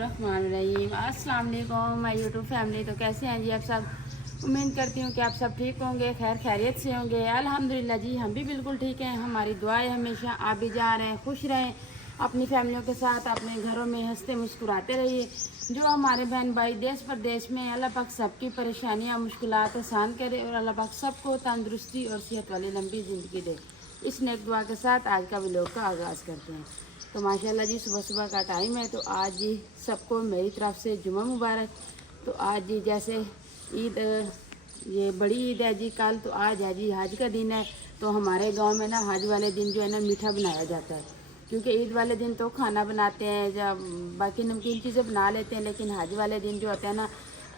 बिस्मिल्लाहिर्रहमानिर्रहीम। अस्सलाम वालेकुम माय यूट्यूब फैमिली। तो कैसे हैं जी आप सब? उम्मीद करती हूँ कि आप सब ठीक होंगे, खैर खैरियत से होंगे। अल्हम्दुलिल्लाह जी, हम भी बिल्कुल ठीक हैं। हमारी दुआएं हमेशा आप भी जा रहे हैं, खुश रहें अपनी फैमिलियों के साथ, अपने घरों में हंसते मुस्कुराते रहिए। जो हमारे बहन भाई देश प्रदेश में, अल्लाह पाक सबकी परेशानियाँ मुश्किलात आसान करे और अल्लाह पाक सबको तंदुरुस्ती और सेहत वाली लंबी ज़िंदगी दे। इस नेक दुआ के साथ आज का व्लॉग का आगाज़ करते हैं। तो माशाल्लाह जी, सुबह सुबह का टाइम है। तो आज जी सबको मेरी तरफ से जुमा मुबारक। तो आज जी जैसे ईद, ये बड़ी ईद है जी कल, तो आज है जी हज का दिन है। तो हमारे गांव में ना हज वाले दिन जो है ना मीठा बनाया जाता है, क्योंकि ईद वाले दिन तो खाना बनाते हैं, जब बाकी नमकीन चीज़ें बना लेते हैं, लेकिन हज वाले दिन जो होता है ना,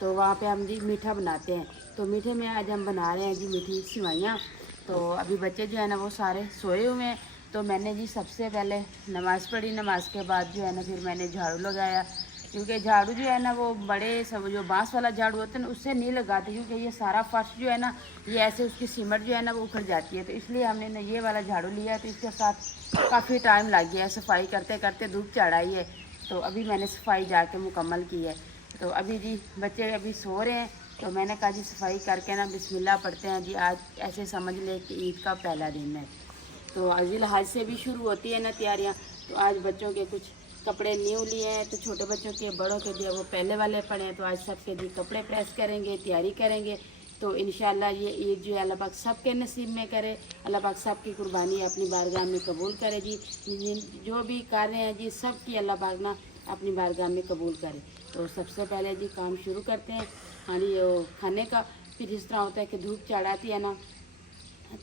तो वहाँ पे हम जी मीठा बनाते हैं। तो मीठे में आज हम बना रहे हैं जी मीठी सिवैयाँ। तो अभी बच्चे जो है ना वो सारे सोए हुए हैं। तो मैंने जी सबसे पहले नमाज़ पढ़ी, नमाज के बाद जो है ना फिर मैंने झाड़ू लगाया, क्योंकि झाड़ू जो है ना वो बड़े सब जो बांस वाला झाड़ू होता है ना उससे नहीं लगाते, क्योंकि ये सारा फर्श जो है ना ये ऐसे उसकी सीमेंट जो है ना वो उखड़ जाती है। तो इसलिए हमने ना ये वाला झाड़ू लिया। तो इसके साथ काफ़ी टाइम लग गया है, सफाई करते करते धूप चढ़ाई है। तो अभी मैंने सफाई जाके मुकम्मल की है। तो अभी जी बच्चे अभी सो रहे हैं। तो मैंने कहा जी सफाई करके ना बिस्मिल्लाह पढ़ते हैं जी। आज ऐसे समझ ले कि ईद का पहला दिन है। तो अजील हज से भी शुरू होती है ना तैयारियाँ। तो आज बच्चों के कुछ कपड़े न्यू लिए हैं, तो छोटे बच्चों के, बड़ों के दिए वो पहले वाले पड़े हैं। तो आज सबके जी कपड़े प्रेस करेंगे, तैयारी करेंगे। तो इंशाल्लाह ये ईद जो है अल्लाह पाक सबके नसीब में करे, अल्लाह पाक सबकी कुर्बानी अपनी बारगाह में कबूल करे जी। जो भी कर रहे हैं जी सब की अल्लाह पाक ना अपनी बारगाह में कबूल करे। तो सबसे पहले जी काम शुरू करते हैं खाने का। फिर इस तरह होता है कि धूप चढ़ाती है ना,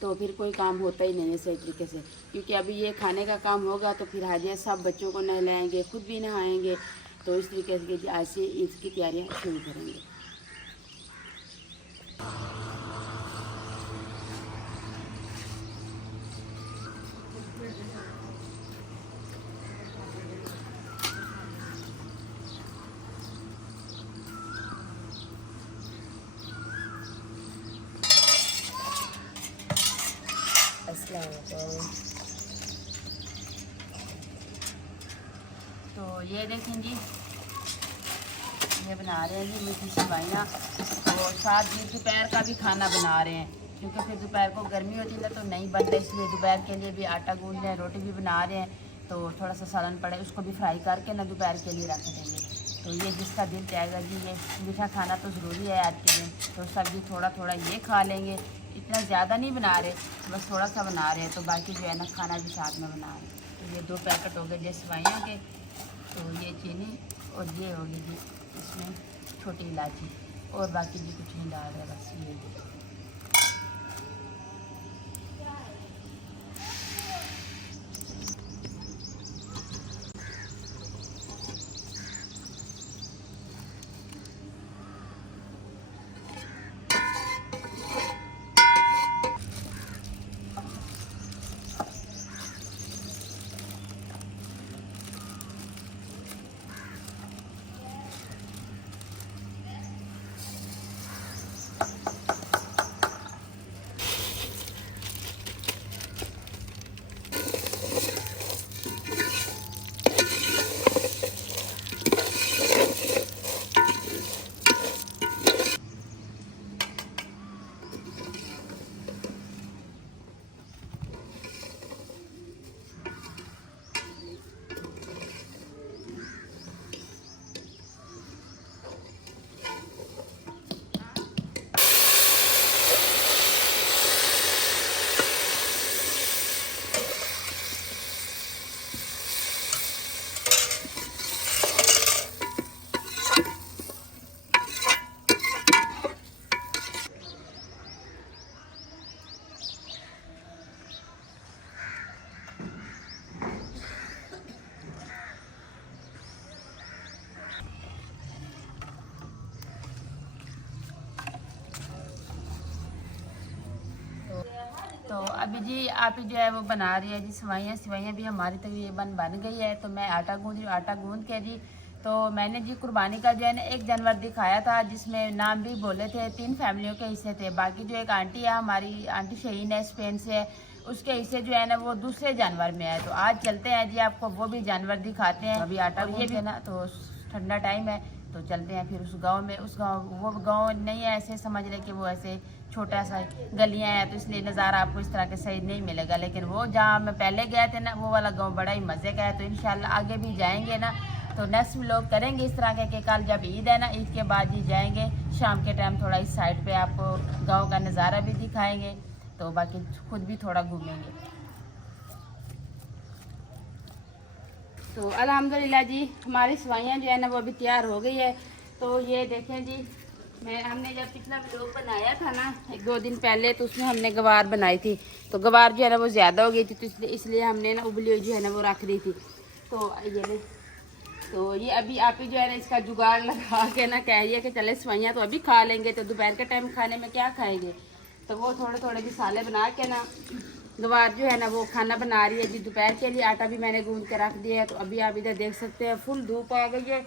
तो फिर कोई काम होता ही नहीं है सही तरीके से, क्योंकि अभी ये खाने का काम होगा तो फिर हाजिर सब बच्चों को नहलाएंगे, खुद भी नहाएंगे। तो इस तरीके से आज से ईद की तैयारियां शुरू करेंगे। अस्सलाम वालेकुम। तो ये देखें जी, ये बना रहे हैं जी मीठी सिवैयाँ। तो साथ जी दोपहर का भी खाना बना रहे हैं, क्योंकि फिर दोपहर को गर्मी होती है तो नहीं बनता, इसलिए दोपहर के लिए भी आटा गूंद रहे हैं, रोटी भी बना रहे हैं। तो थोड़ा सा सालन पड़े उसको भी फ्राई करके ना दोपहर के लिए रख देंगे। तो ये जिसका दिल चाहेगा जी, ये मीठा खाना तो ज़रूरी है आज के दिन। तो सब जी थोड़ा थोड़ा ये खा लेंगे, इतना ज़्यादा नहीं बना रहे, बस थोड़ा सा बना रहे हैं। तो बाकी जो है ना खाना भी साथ में बना रहे हैं। तो ये 2 पैकेट हो गए जी सिवैयाँ के। तो ये चीनी और ये होगी जी इसमें छोटी इलायची, और बाकी जी कुछ नहीं डाल रहे, बस ये। तो अभी जी आप ही जो है वो बना रही है जी सिवैयाँ भी हमारी तकरीबन बन गई है। तो मैं आटा गूंद रही हूँ। आटा गूंद के जी तो मैंने जी कुर्बानी का जो है ना 1 जानवर दिखाया था, जिसमें नाम भी बोले थे, 3 फैमिलियों के हिस्से थे। बाकी जो एक आंटी है, हमारी आंटी शहीन है, स्पेन से है, उसके हिस्से जो है ना वो दूसरे जानवर में है। तो आज चलते हैं जी, आपको वो भी जानवर दिखाते हैं। अभी आटा ये भी ना, तो ठंडा टाइम है तो चलते हैं फिर उस गांव में। उस गांव वो गांव नहीं है, ऐसे समझ लें कि वो ऐसे छोटा सा गलियां हैं, तो इसलिए नज़ारा आपको इस तरह के सही नहीं मिलेगा। लेकिन वो जहाँ मैं पहले गए थे ना, वो वाला गांव बड़ा ही मज़े का है। तो इंशाल्लाह आगे भी जाएंगे ना, तो नेक्स्ट व्लॉग करेंगे इस तरह के कल जब ईद है ना, ईद के बाद ही जाएंगे शाम के टाइम थोड़ा इस साइड पे आपको गाँव का नज़ारा भी दिखाएँगे, तो बाकी खुद भी थोड़ा घूमेंगे। तो अल्हम्दुलिल्लाह जी हमारी सवाइयाँ जो है ना वो अभी तैयार हो गई है। तो ये देखें जी, हमने जब पिछला व्लॉग बनाया था ना 1-2 दिन पहले, तो उसमें हमने गवार बनाई थी। तो गवार जो है ना वो ज़्यादा हो गई थी, तो इसलिए हमने ना उबली हुई जो है ना वो रख दी थी। तो ये अभी आप ही जो है ना इसका जुगाड़ लगा के ना कह रही है कि चले सवाइयाँ तो अभी खा लेंगे, तो दोपहर के टाइम खाने में क्या खाएंगे। तो वो थोड़े थोड़े मसाले बना के ना गवार जो है ना वो खाना बना रही है जी। दोपहर के लिए आटा भी मैंने गूंद के रख दिया है। तो अभी आप इधर देख सकते हैं फुल धूप आ गई है।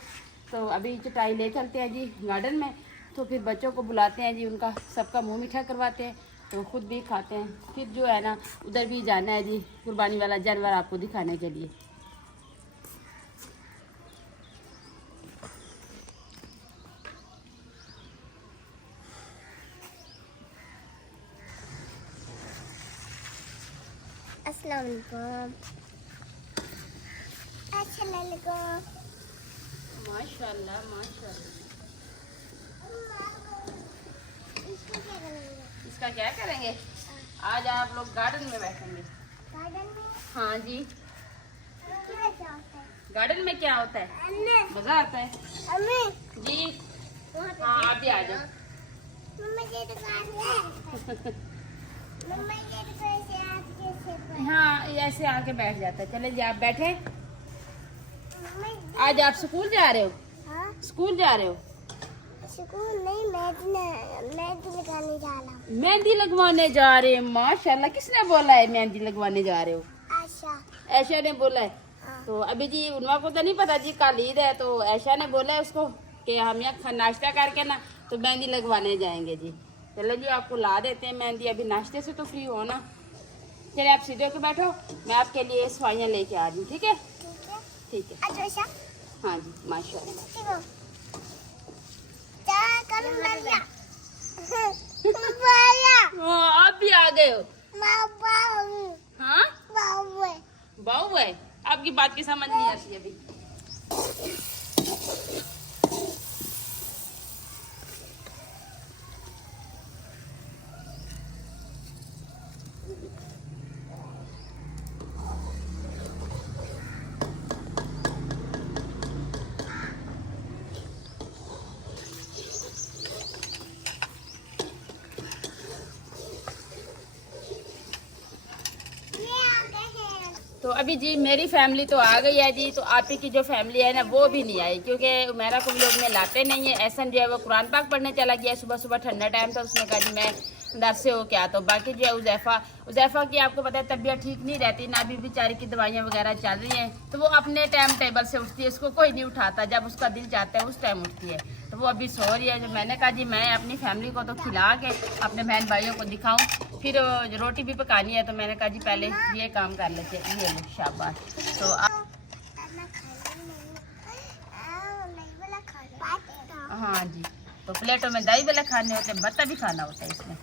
तो अभी चटाई ले चलते हैं जी गार्डन में, तो फिर बच्चों को बुलाते हैं जी, उनका सबका मुंह मीठा करवाते हैं, तो खुद भी खाते हैं। फिर जो है ना उधर भी जाना है जी, कुर्बानी वाला जानवर आपको दिखाने के लिए। अस्सलाम वालेकुम। अस्सलाम वालेकुम। माशाल्लाह माशाल्लाह। इसका क्या करेंगे? आज आप लोग गार्डन में बैठेंगे। गार्डन में? हाँ जी। क्या होता है? गार्डन में क्या होता है? मजा आता है जी। हाँ आप भी आ जाओ। मम्मा ये दुकान है। मम्मा ये दुकान से आके हाँ ऐसे आके बैठ जाता है। चले जी आप बैठे। मम्मा आज आप स्कूल जा रहे हो? हाँ स्कूल जा रहे हो? स्कूल नहीं, मेहंदी लगाने जा रहा हूँ। मेहंदी लगवाने जा रहे हैं, माशाल्लाह। किसने बोला है मेहंदी लगवाने जा रहे हो? आशा। ऐशा ने बोला है। हाँ। तो अभी जी उनवा को तो नहीं पता जी कल ईद है, तो ऐशा ने बोला है उसको कि हम यहाँ नाश्ता करके ना तो मेहंदी लगवाने जाएंगे जी। चलो जी आपको ला देते हैं मेहंदी, अभी नाश्ते से तो फ्री हो ना। चलिए आप सीधे होके बैठो, मैं आपके लिए सवाइयाँ लेके आ रही हूँ। ठीक है? ठीक है। अच्छा हाँ जी माशाल्लाह। आप भी आ गए हो? हाँ बाऊ है। आपकी बात की समझ नहीं आती अभी। तो अभी जी मेरी फैमिली तो आ गई है जी। तो आप ही की जो फैमिली है ना वो भी नहीं आई, क्योंकि मेरा को लोग में लाते नहीं है। एहसन जो है वो कुरान पाक पढ़ने चला गया सुबह सुबह, ठंडा टाइम था, उसने कहा जी मैं दर से हो क्या। तो बाकी जो है उज़ैफ़ा की आपको पता है तबीयत ठीक नहीं रहती ना, अभी बेचारी की दवाइयाँ वगैरह चल रही हैं। तो वो अपने टाइम टेबल से उठती है, उसको कोई नहीं उठाता, जब उसका दिल चाहता है उस टाइम उठती है। तो वो अभी सो रही है। जो मैंने कहा जी मैं अपनी फैमिली को तो खिला के अपने बहन भाइयों को दिखाऊं, फिर रोटी भी पकानी है। तो मैंने कहा जी पहले ये काम कर लेते हैं। ये लो शाबाश। तो हाँ जी, तो प्लेटों में दही भले खाने होते हैं, भत्ता भी खाना होता है इसमें।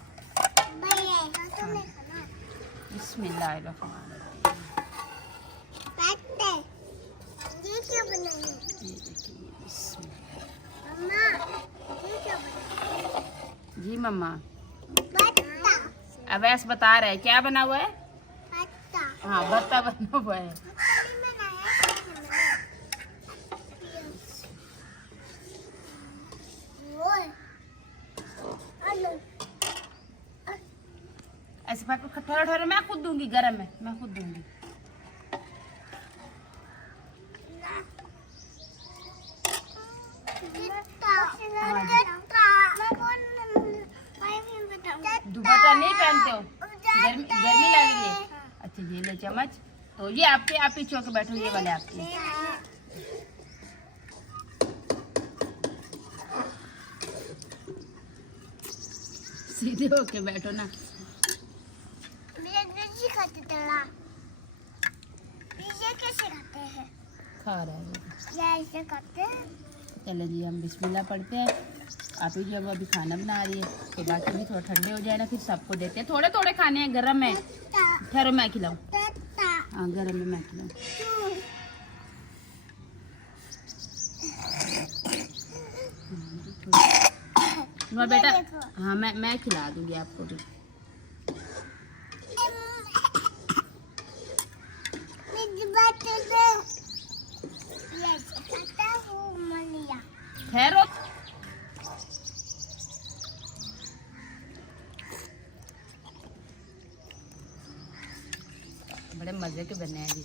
बिस्मिल्लाहिर्रहमानिर्रहीम। जी मम्मा अब ऐसे बता रहे हैं क्या बना हुआ है? हाँ भत्ता बना हुआ है। ऐसे पका ठहरो ठहरो, मैं खुद दूंगी, गरम है, मैं खुद दूंगी। दुपट्टा नहीं पहनते हो? गर्मी लग रही है? अच्छा ये ले चम्मच। तो ये आपके आप ही चौके बैठो, ये वाले आपके। सीधे होके बैठो ना। कैसे खाते हैं? खा रहा है ये ऐसे खाते हैं। चले जी हम बिस्मिल्लाह पढ़ते हैं। आप ही जब अभी खाना बना रही है तो बाकी भी थोड़ा ठंडे हो जाए ना, फिर सबको देते हैं। थोड़े थोड़े खाने हैं, गर्म है। ठहरो मैं खिलाऊँ। हाँ गर्म में मैं खिलाऊँ। बेटा हाँ मैं खिला दूंगी आपको भी। ठहरो। बड़े मज़े के बने हैं जी।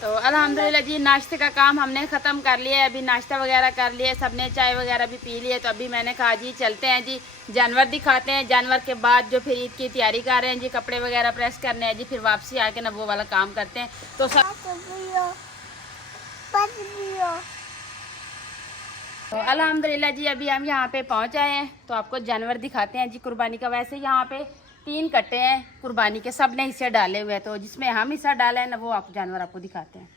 तो अल्हम्दुलिल्लाह जी नाश्ते का काम हमने ख़त्म कर लिया है। अभी नाश्ता वगैरह कर लिया, सबने चाय वगैरह भी पी ली है। तो अभी मैंने कहा जी चलते हैं जी जानवर दिखाते हैं। जानवर के बाद जो फिर ईद की तैयारी कर रहे हैं जी, कपड़े वगैरह प्रेस करने हैं जी, फिर वापसी आके ना वो वाला काम करते हैं। तो तो अल्हम्दुलिल्लाह जी अभी हम यहाँ पे पहुँच आए हैं। तो आपको जानवर दिखाते हैं जी कुर्बानी का। वैसे यहाँ पे 3 कट्टे हैं कुर्बानी के, सब ने हिस्से डाले हुए हैं। तो जिसमें हम हिस्सा डाले हैं ना वो आप जानवर आपको दिखाते हैं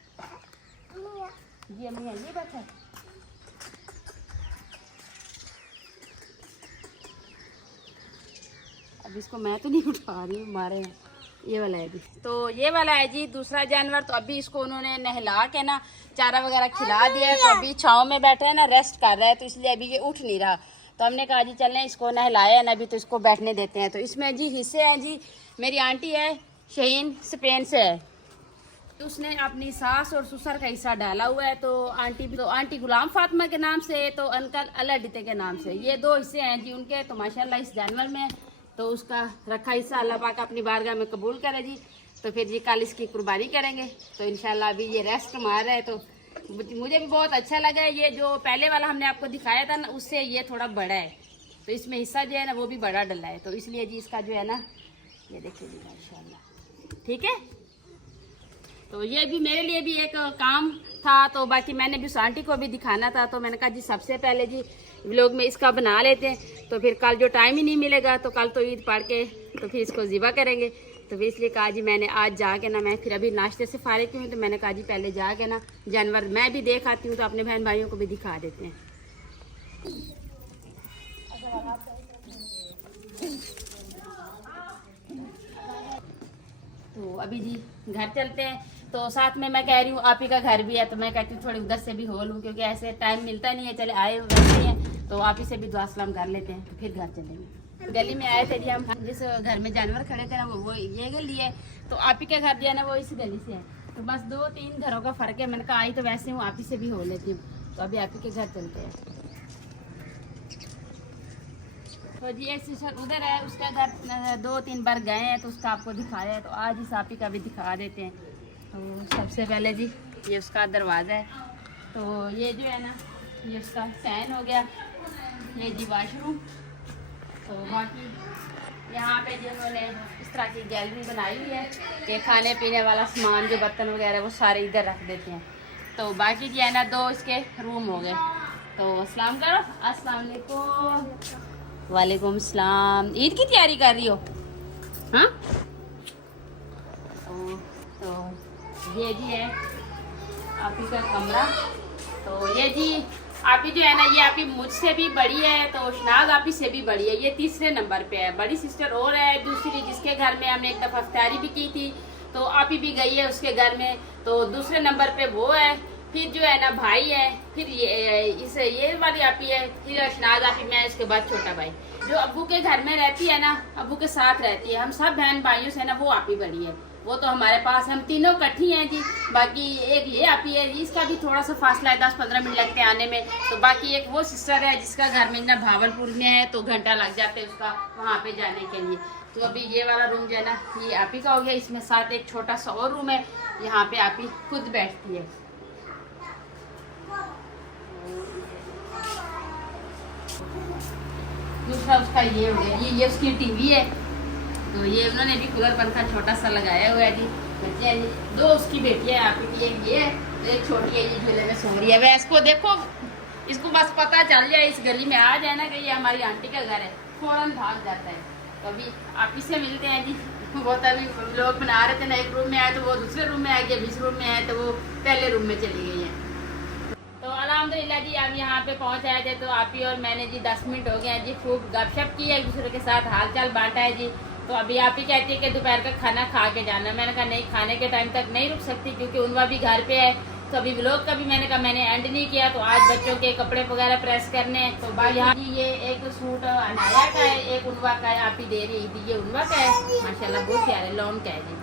जी। अम्मी ये बात है। अब इसको मैं तो नहीं उठा रही हूँ, मारे हैं। ये वाला है जी। तो ये वाला है जी दूसरा जानवर। तो अभी इसको उन्होंने नहला के ना चारा वगैरह खिला दिया है। तो अभी छाँव में बैठा है ना, रेस्ट कर रहा है। तो इसलिए अभी ये उठ नहीं रहा। तो हमने कहा जी चलें इसको नहलाया है ना अभी, तो इसको बैठने देते हैं। तो इसमें जी हिस्से हैं जी। मेरी आंटी है शहीन स्पेन से है, तो उसने अपनी सास और ससुर का हिस्सा डाला हुआ है। तो आंटी गुलाम फातिमा के नाम से, तो अंकल अल्लाह के नाम से। ये 2 हिस्से हैं जी उनके। तो माशाल्लाह इस जानवर में तो उसका रखा हिस्सा अल्लाह पाक अपनी बारगाह में कबूल करे जी। तो फिर जी कल इसकी कुर्बानी करेंगे। तो इंशाल्लाह अभी ये रेस्ट मार रहा है। तो मुझे भी बहुत अच्छा लगा है। ये जो पहले वाला हमने आपको दिखाया था ना, उससे ये थोड़ा बड़ा है। तो इसमें हिस्सा जो है ना वो भी बड़ा डला है। तो इसलिए जी इसका जो है ना ये देखिए जी माशाल्लाह ठीक है। तो ये भी मेरे लिए भी एक काम था। तो बाकी मैंने भी उस आंटी को भी दिखाना था। तो मैंने कहा जी सबसे पहले जी व्लॉग में इसका बना लेते हैं। तो फिर कल जो टाइम ही नहीं मिलेगा तो कल तो ईद पढ़ के तो फिर इसको ज़िबा करेंगे। तो फिर इसलिए कहा जी मैंने आज जाके ना, मैं फिर अभी नाश्ते से फारिग हुई, तो मैंने कहा जी पहले जाके ना जानवर मैं भी देख आती हूँ, तो अपने बहन भाइयों को भी दिखा देते हैं। तो अभी जी घर चलते हैं। तो साथ में मैं कह रही हूँ आप ही का घर भी है, तो मैं कहती हूँ थोड़ी उधर से भी हो लूँ, क्योंकि ऐसे टाइम मिलता नहीं है। चले आए वैसे हैं तो आप ही से भी दुआ सलाम कर लेते हैं, तो फिर घर चलेंगे। गली में आए थे जी हम, जिस घर में जानवर खड़े थे ना वो ये गली है। तो आप ही का घर जो है ना वो इस गली से है। तो बस 2-3 घरों का फ़र्क है। मैंने कहा आई तो वैसे हूँ, आप ही से भी हो लेती हूँ। तो अभी आप ही के घर चलते हैं। तो जी एक सिस्टर उधर है, उसका घर 2-3 बार गए हैं तो उसका आपको दिखाया है। तो आज इस आप ही का भी दिखा देते हैं। तो सबसे पहले जी ये उसका दरवाज़ा है। तो ये जो है ना ये उसका फैन हो गया, ये जी वाशरूम। तो बाकी यहाँ पे जो उन्होंने इस तरह की गैलरी बनाई हुई है कि खाने पीने वाला सामान जो बर्तन वगैरह वो सारे इधर रख देते हैं। तो बाकी जो है ना 2 इसके रूम हो गए। तो अस्सलाम करो। अस्सलाम वालेकुम। वालेकुम सलाम। ईद की तैयारी कर रही हो? हाँ। तो ये जी है आप ही का कमरा। तो ये जी आप ही जो है ना ये आप ही मुझसे भी बड़ी है, तो शनाज आप ही से भी बड़ी है। ये 3रे नंबर पे है। बड़ी सिस्टर और है दूसरी, जिसके घर में हमने एक दफ़ा इफ्तारी भी की थी। तो आप ही भी गई है उसके घर में। तो 2रे नंबर पे वो है। फिर जो है ना भाई है, फिर ये वाली आप ही है, फिर शनाज आप ही, मैं इसके बाद छोटा भाई। जो अब्बू के घर में रहती है ना, अब्बू के साथ रहती है। हम सब बहन भाइयों से ना वो आप ही बड़ी है। वो तो हमारे पास हम तीनों इकट्ठी हैं जी। बाकी एक ये आप ही है, इसका भी थोड़ा सा फासला है, 10-15 मिनट लगते हैं आने में। तो बाकी एक वो सिस्टर है जिसका घर में ना भावलपुर में है, तो घंटा लग जाता है उसका वहाँ पे जाने के लिए। तो अभी ये वाला रूम जो है ना ये आप ही का हो गया। इसमें साथ एक छोटा सा और रूम है, यहाँ पे आप ही खुद बैठती है। दूसरा उसका ये हो गया, ये उसकी टीवी है। तो ये उन्होंने भी कूलर पंखा छोटा सा लगाया हुआ है जी। बच्चे हैं जी, 2 उसकी बेटियां हैं आप की, एक ये है तो एक छोटी है, ये झूले में सो रही है। वह इसको देखो, इसको बस पता चल जाए, इस गली में आ जाए ना कि ये हमारी आंटी का घर है, फौरन भाग जाता है। तो अभी आप ही से मिलते हैं जी वो तभी लोग बना रहे थे ना, एक रूम में आए तो वो दूसरे रूम में आ गया, 20 रूम में आए तो वो पहले रूम में चली गई है। तो अल्हम्दुलिल्लाह जी अब यहाँ पे पहुँच आए थे, तो आप ही और मैंने जी 10 मिनट हो गए हैं जी, खूब गपशप की है, एक दूसरे के साथ हाल चाल बांटा है जी। तो अभी आप ही कहती है कि दोपहर का खाना खा के जाना। मैंने कहा नहीं, खाने के टाइम तक नहीं रुक सकती क्योंकि उनवा भी घर पे है। तो अभी व्लॉग का भी मैंने कहा मैंने एंड नहीं किया, तो आज बच्चों के कपड़े वगैरह प्रेस करने हैं। तो भाई यहाँ जी ये एक सूट अनाया का है, एक उनवा का है, आप ही दे रही थी, ये उनवा का है माशाल्लाह बहुत प्यारे लॉन्ग का है जी।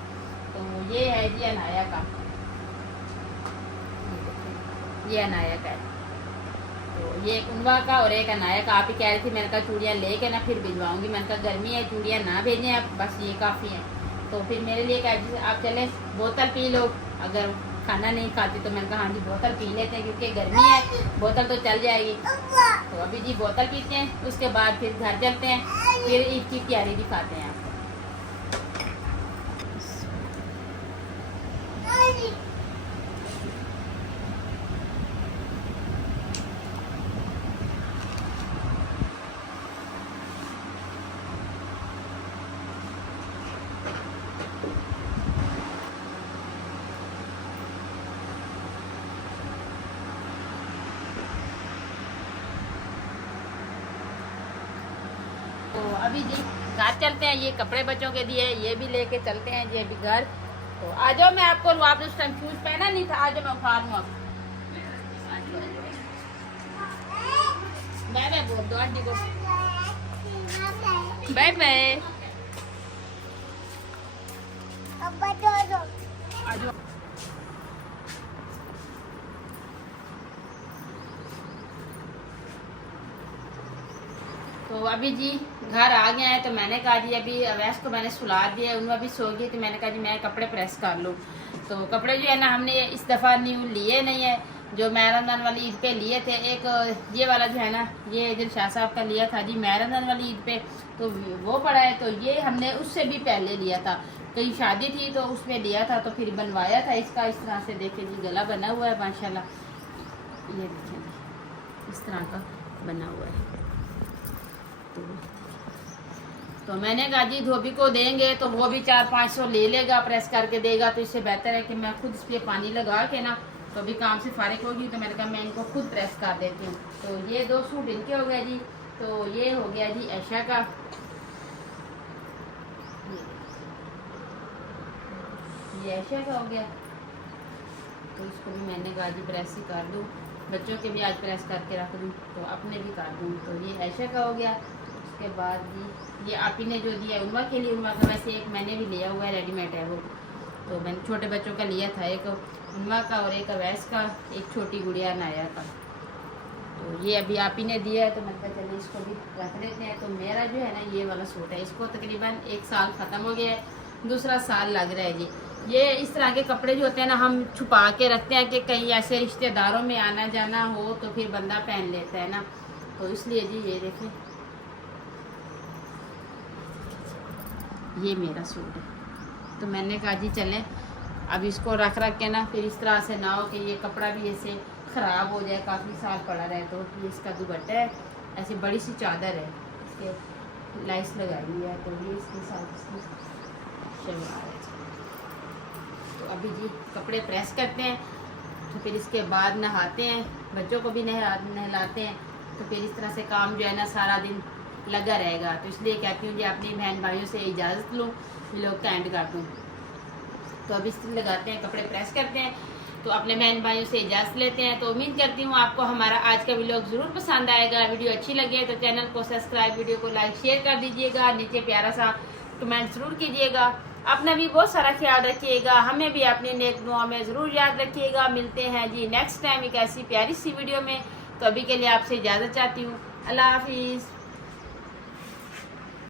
तो ये है जी अनाया का, ये अनाया का है। तो ये एक उनवा का और एक अनाया का। आप ही कह रही थी, मैंने कहा चूड़ियाँ लेके ना फिर भिजवाऊंगी। मैंने कहा गर्मी है, चूड़ियाँ ना भेजें आप, बस ये काफ़ी है। तो फिर मेरे लिए कह आप चले बोतल पी लो, अगर खाना नहीं खाती तो मैंने कहा हाँ जी बोतल पी लेते हैं क्योंकि गर्मी है, बोतल तो चल जाएगी। तो अभी जी बोतल पीते हैं, उसके बाद फिर घर चलते हैं, फिर ईद की तैयारी दिखाते हैं आपको। तो अभी जी घर चलते हैं, ये कपड़े बच्चों के दिए ये भी लेके चलते हैं जी अभी घर। तो आ जाओ, मैं आपको आपने उस टाइम शूज पहना नहीं था, आज मैं उठा दूँ। बाय बाय बोल दो आंटी को, बाय बाय। आ जाओ। तो अभी जी घर आ गए हैं, तो मैंने कहा जी अभी अवैस को मैंने सुला दिया, उन्होंने अभी सो गई, तो मैंने कहा जी मैं कपड़े प्रेस कर लूँ। तो कपड़े जो है ना हमने इस दफ़ा न्यू लिए नहीं है, जो रमज़ान वाली ईद पे लिए थे। एक ये वाला जो है ना, ये दिलशाद साहब का लिया था जी रमज़ान वाली ईद पे, तो वो पड़ा है। तो ये हमने उससे भी पहले लिया था, कहीं शादी थी तो उसमें लिया था, तो फिर बनवाया था इसका। इस तरह से देखे जी गला बना हुआ है माशाल्लाह, ये देखें इस तरह का बना हुआ है। तो मैंने कहा जी धोबी को देंगे तो वो भी 400-500 ले लेगा, प्रेस करके देगा। तो इससे बेहतर है कि मैं खुद इस पर पानी लगा के ना, तो अभी काम से फारिग होगी तो मैंने कहा मैं इनको खुद प्रेस कर देती हूँ। तो ये 2 सूट इनके हो गया जी। तो ये हो गया जी ऐशा का, ये ऐशा का हो गया। तो इसको भी मैंने कहा जी प्रेस ही कर दूँ, बच्चों के भी आज प्रेस करके रख दूँ, तो अपने भी कर दूँ। तो ये ऐशा का हो गया। उसके बाद जी ये आप ही ने जो दिया है उनवा के लिए, उनवा का वैसे एक मैंने भी लिया हुआ है, रेडीमेड है वो। तो मैंने छोटे बच्चों का लिया था, एक उनवा का और एक अवैस का, एक छोटी गुड़िया नाया का। तो ये अभी आप ही ने दिया है, तो मैंने कहा चलिए इसको भी रख देते हैं। तो मेरा जो है ना ये वाला सूट है, इसको तकरीबन 1 साल ख़त्म हो गया है, दूसरा साल लग रहा है जी। ये इस तरह के कपड़े जो होते हैं ना हम छुपा के रखते हैं कि कहीं ऐसे रिश्तेदारों में आना जाना हो तो फिर बंदा पहन लेता है ना, तो इसलिए जी ये देखें ये मेरा सूट है। तो मैंने कहा जी चलें अब इसको रख के ना फिर इस तरह से ना हो कि ये कपड़ा भी ऐसे ख़राब हो जाए, काफ़ी साल पड़ा रहे। तो ये इसका दुपट्टा है, ऐसी बड़ी सी चादर है, इसके लाइस लगाई हुई है, तो ये इसके साथ इसकी शलवार है। तो अभी जी कपड़े प्रेस करते हैं, तो फिर इसके बाद नहाते हैं, बच्चों को भी नहलाते हैं। तो फिर इस तरह से काम जो है ना सारा दिन लगा रहेगा। तो इसलिए कहती हूँ जी अपनी बहन भाइयों से इजाज़त लूँ, लोग का एंड कर दूँ। तो अभी इस लगाते हैं, कपड़े प्रेस करते हैं, तो अपने बहन भाइयों से इजाज़त लेते हैं। तो उम्मीद करती हूँ आपको हमारा आज का व्लॉग ज़रूर पसंद आएगा। वीडियो अच्छी लगे तो चैनल को सब्सक्राइब, वीडियो को लाइक शेयर कर दीजिएगा, नीचे प्यारा सा कमेंट ज़रूर कीजिएगा। अपना भी बहुत सारा ख्याल रखिएगा, हमें भी अपनी नेक दुआ में ज़रूर याद रखिएगा। मिलते हैं जी नेक्स्ट टाइम एक ऐसी प्यारी सी वीडियो में। तो अभी के लिए आपसे इजाज़त चाहती हूँ, अल्लाह हाफिज़।